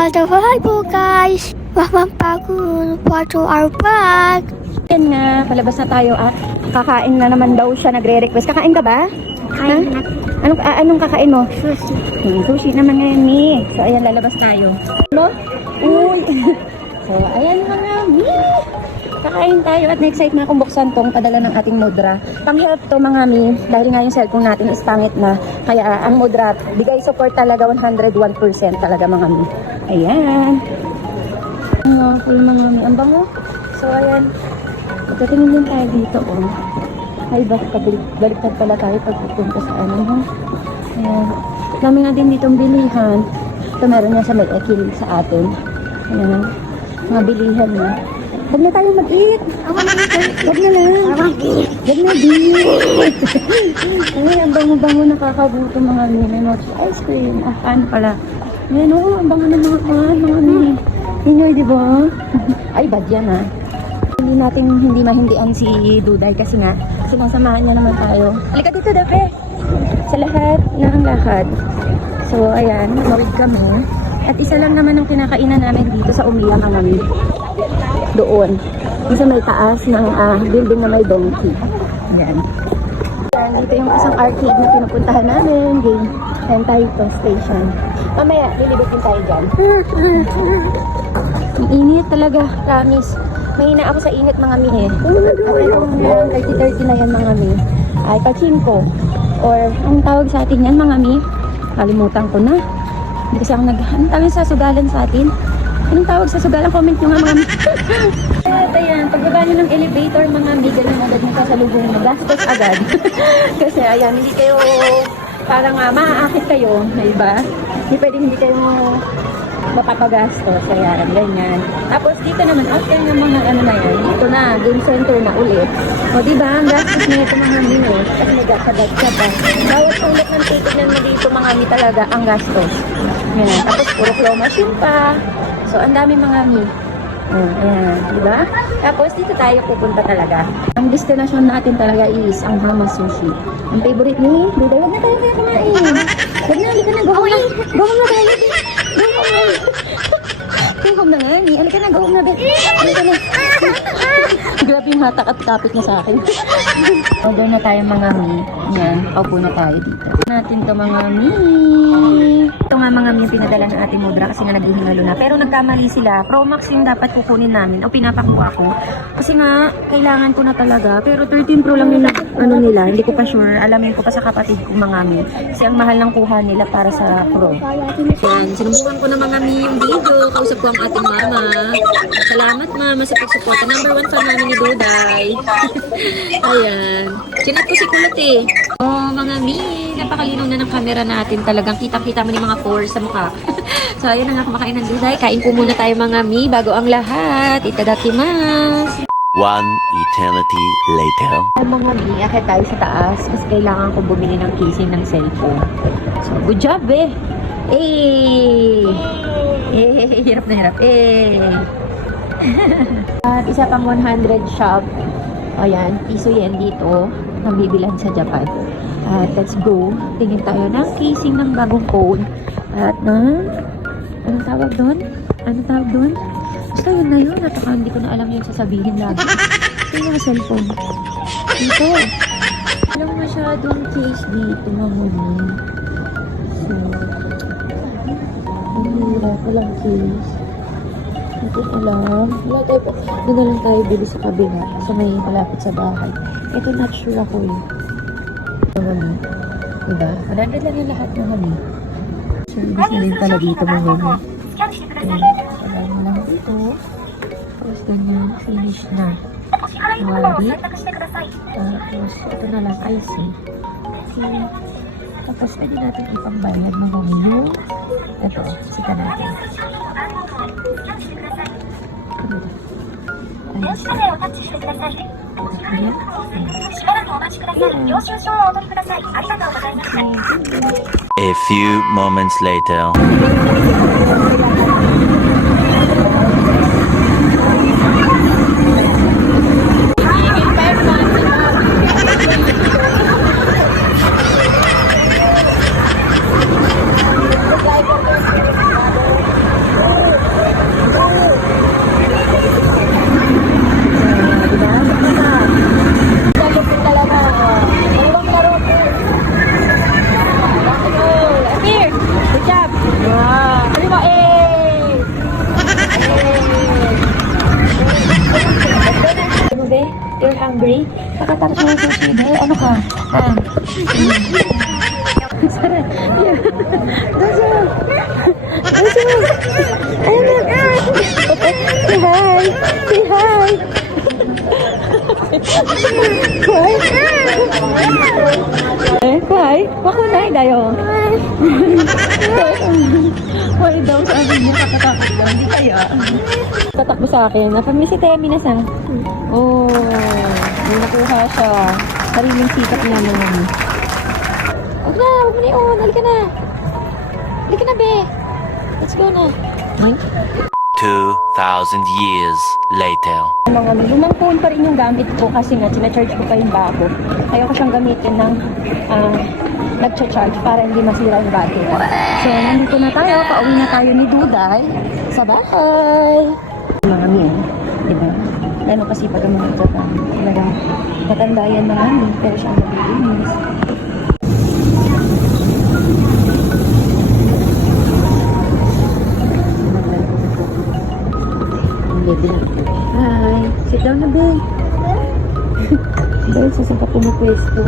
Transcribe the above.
Hi po guys! Welcome back to our vlog! Yan nga, palabas na tayo at kakain na naman daw siya, nagre-request. Kakain ka ba? Kain na. Anong kakain mo? Sushi. Sushi naman ngayon ni. So ayan, lalabas tayo. Ano? Uy! So ayan mga mi. Kakain tayo at na-excite na akong buksan tong padala ng ating mudra. Pang-help to mga mi, dahil nga yung cellphone natin is pangit na. Kaya ang mudra, bigay support talaga 101% talaga mga mi. Ayan. Mga mi, ang bango. So ayan. Tingin din tayo dito, oh. Ay, baliktad pala tayo pagpupunta sa ano, ha? Ayan. Dami nga din ditong bilihan. Ito meron nga sa may ekil sa atin. Ayan. Mga bilihan na. Huwag na tayo mag-eat. Huwag na lang. Huwag na, eat. Ay, ang bango-bango, nakakabuto mga mini ice cream. Ah, paano pala? Ayan, oh, ang bango ng mga mini. Ingay, di ba? Ay, bad yan, ha? Hindi natin hindi mahindian si Duday kasi nga sinasamahan niya naman tayo. Halika dito, Dape. Sa lahat ng lakad. So, ayan, mawid kami. At isa lang naman ang kinakainan namin dito sa Umiya mga mi. Doon. Isa may taas ng building na may donkey. Ayan. Ayan, dito yung isang arcade na pinupuntahan namin. Game. Ayan tayo ito, station. Mamaya, lilibutin tayo dyan. Ang init talaga, promise. Mahina ako sa init mga mi eh. At itong 30-30 na yan mga mi. Ay pachinko. Or ang tawag sa atin yan mga mi. Kalimutan ko na. Hindi kasi ako anong tawag sa sugalan sa atin? Anong tawag sa sugalan? Comment nyo nga mga mi. At ayan, pagbaba nyo ng elevator mga mi, ganun agad nyo kasalubong na gastos agad. Kasi ayan, hindi kayo parang maaakit kayo, na iba. Hindi pwedeng hindi kayo mapapagastos, kaya ganyan. Tapos dito naman, after ng mga ano na yan, ito na, game center na ulit. O diba, ang gastos na ito mga mi eh. Kasi may gatsa-gatsa pa. Bawat ulit ng titignan mo dito mga mi talaga ang gastos. Yan. Tapos puro claw machine pa. So, ang dami mga mi. Ayan, diba? Tapos dito tayo pupunta talaga. Ang destination natin talaga is ang Mama Sushi. Ang favorite ni Duday, wag na tayo kaya kumain. Wag na, hindi ka na, go home na. Go home na tayo. Go home na nga, ni. Ano ka na, go home na. Ano ka na? Grabe yung hatak at kapit niya sa akin. Order na tayo mga mi. Yan, paupo na tayo dito. Natin to mga mi. Ito nga mga mi yung pinadala ng ating mudra kasi nga naghihingalo na. Pero nagkamali sila. Pro Max yung dapat kukunin namin o pinapakuha ko. Kasi nga, kailangan ko na talaga. Pero 13 Pro lang yung ano nila. Hindi ko pa sure. Alamin ko pa sa kapatid ko mga mi. Kasi ang mahal ng kuha nila para sa Pro. Yan, sinubukan ko na mga mi yung video. Kausap ko ang ating mama. Salamat mama sa pagsuporta. Number 1 fan namin ni Duday. Ayan. Sinat ko si Kulot eh. Oh, mga mi, napakalinaw na ng camera natin. Talagang kitang-kita mo yung mga pores sa mukha. So, ayun na nga, kumakain ng Duday. Kain po muna tayo mga mi bago ang lahat. Itadakimasu. One eternity later. Mga mi, akit tayo sa taas kasi kailangan ko bumili ng casing ng cellphone. So, good job eh. Hirap na hirap. At isa pang 100 shop. Ayan, piso yen dito. Ang bibilan sa Japan. At let's go. Tingin tayo ng casing ng bagong phone. At anong tawag doon? Anong tawag doon? Basta yun na yun. At hindi ko na alam yung sasabihin lagi. Ito yung mga cellphone. Dito. Walang masyadong case dito mga mi. So, walang case. Hindi ko alam. Wala tayo po. Doon na lang tayo bili sa kabila. Sa may malapit sa bahay. Ito not sure ako eh. Mga mi. Diba? 100 lang yung lahat mga mi. Service na din pala dito mga mi. Alam mo lang dito. Tapos ganyan. Finish na. Wallet. Tapos ito na lang IC. Okay. Tapos pwede natin ipangbayad mga mi. Yung ito. Sika natin. A few moments later. sushi. Dahil ano ka? Ha? Sarap. Yeah. Daso. Daso. Ayun na. Say hi. Say hi. Kuhay. Kuhay. Makunay dayo. Kuhay daw sabi niya katatakot daw. Hindi kaya. Tatakbo sa akin. Napamili si Temi na sang. Oh. May nakuha siya. Sariling sikat niya naman. Huwag na. Huwag mo na yun. Halika na. Halika na, be. Let's go na. Ay. 2,000 years later. Mga lumang phone pa rin yung gamit ko kasi nga sinacharge ko pa yung bago. Ayaw ko siyang gamitin ng nagcha-charge para hindi masira yung battery. So, nandito na tayo. Pauwi na tayo ni Duday sa bahay. Mga min, di ba? Lalo kasi pag ang mga ito talagang matanda yan mga min, pero siyang nabibinis. Hi! Sit down na, Ben. Dahil sa sangka pumupwesto.